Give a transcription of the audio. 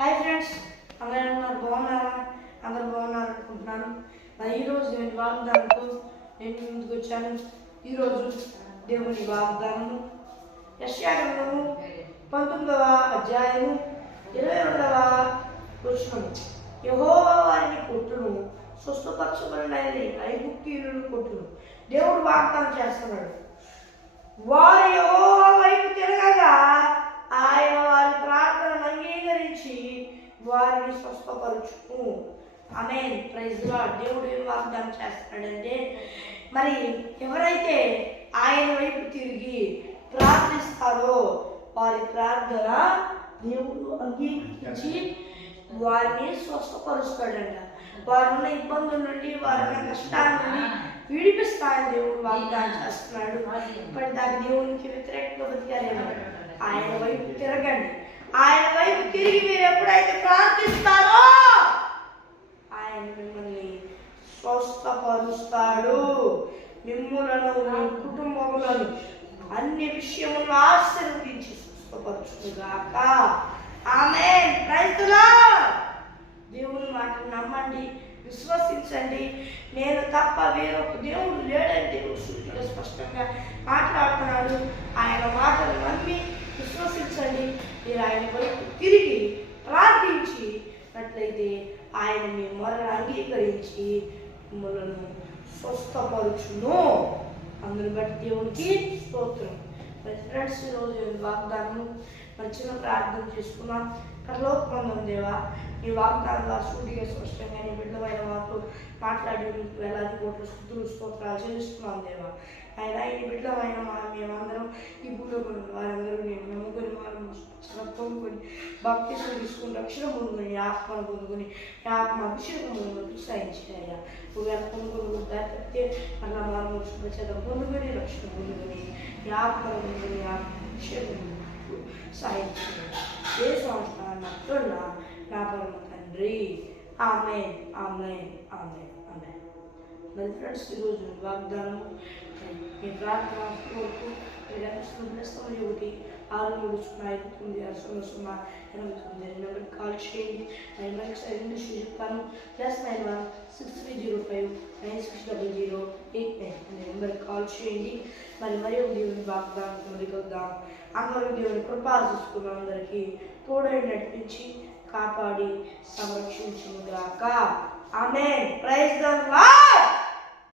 Hi friends, అందరూ ఉన్నారు బాగున్నారా? అందరూ బాగున్నారు అనుకుంటున్నాను. మరి ఈరోజు నేను వాగ్దానంతో నేను ముందుకు వచ్చాను. ఈరోజు దేవుని వాగ్దానము యెషయా గ్రంథము 19వ అధ్యాయము 22వ వచనం. యెహోవా వారిని కొట్టును, స్వస్థపరచబడిన ఐగుప్తీయులను కొట్టును. దేవుడు వాగ్దానం చేస్తున్నాడు. వారు యెహోవా వైపు తిరగగా ఆయన వారి ప్రార్థనను అంగీకరించి వారిని స్వస్థపరచును. ఆమేన్. Praise lord. దేవుడు ఏం వాగ్దానం చేస్తున్నాడంటే, మరి ఎవరైతే ఆయన వైపు తిరిగి ప్రార్థిస్తారో వారి ప్రార్థన దేవుడు అంగీకరించి వారిని స్వస్థపరుస్తాడంట. వారున్న ఇబ్బందుల నుండి, వారున్న కష్టాల నుండి విడిపిస్తాయని దేవుడు వాగ్దానం చేస్తున్నాడు. ఇప్పటిదాకా దేవునికి వ్యతిరేకంగా బతికారేమో, ఆయన వైపు తిరగండి. ఆయన వైపు తిరిగి మీరు ఎప్పుడైతే ప్రార్థిస్తారో ఆయన మిమ్మల్ని స్వస్థపరుస్తాడు. మిమ్ములను, మీ కుటుంబములను అన్ని విషయములను ఆశీర్వదించి స్వస్థపరచుగాక. ఆమేన్. Praise the Lord. దేవుని మాటను నమ్మండి, విశ్వసించండి. నేను తప్ప వేరొక దేవుడు లేడని దేవుడు సూటిగా స్పష్టంగా మాట్లాడుతున్నాడు. ఆయన మాటలు నమ్మి విశ్వసించండి. మీరు ఆయన వైపు తిరిగి ప్రార్థించినట్లయితే ఆయన మీ మొరను అంగీకరించి మిమ్మల్ని స్వస్థపరుచును. అందుని బట్టి దేవునికి స్తోత్రం. మరి ఫ్రెండ్స్, ఈరోజు వాగ్దానం మరి చిన్న ప్రార్థన చేసుకున్నాం. పరలోకమందున్న దేవా, నీ వాగ్దానం ద్వారా సూటిగా స్పష్టంగా నీ బిడ్డమైన మాకు మాట్లాడి వేలాది కోట్ల స్తుతులు స్తోత్రాలు చెల్లిస్తున్నాం దేవా. ఆయన ఈ బిడ్డమైన మేమందరం ఈ భూమిలో వారందరూ నేను నమ్ముకొని పొందుకొని భక్తి తీసుకుని రక్షణ పొందుకొని ఆత్మను పొందుకొని ఆత్మ అభిషేకం పొందుకొని సాయించాయ్యా. ఒకవేళ పొందుకొని తప్పితే అలా మనం శుభచేత పొందుకొని రక్షణ పొందుకొని ఆత్మను పొందుకొని అభిషేకం సాయించాయి. ఏ సంవత్సరాన్ని అట్టున్న నా పరమ తండ్రి. ఆమేన్, ఆమేన్, ఆమేన్, ఆమేన్. మరి ఫ్రెండ్స్, ఈరోజు వాగ్దానం మీ ప్రార్థన కోరుకు 636359008 కాల్ చేయండి. చెప్తాను. +916305960089 అనే నెంబర్కి కాల్ చేయండి. మరి ఒక దేవుని వాగ్దానం కలుద్దాం. అందరూ దేవుని కృపా చూసుకున్న అందరికీ తోడై నడిపించి కాపాడి సంరక్షించుగాక. ఆమేన్. Praise the lord.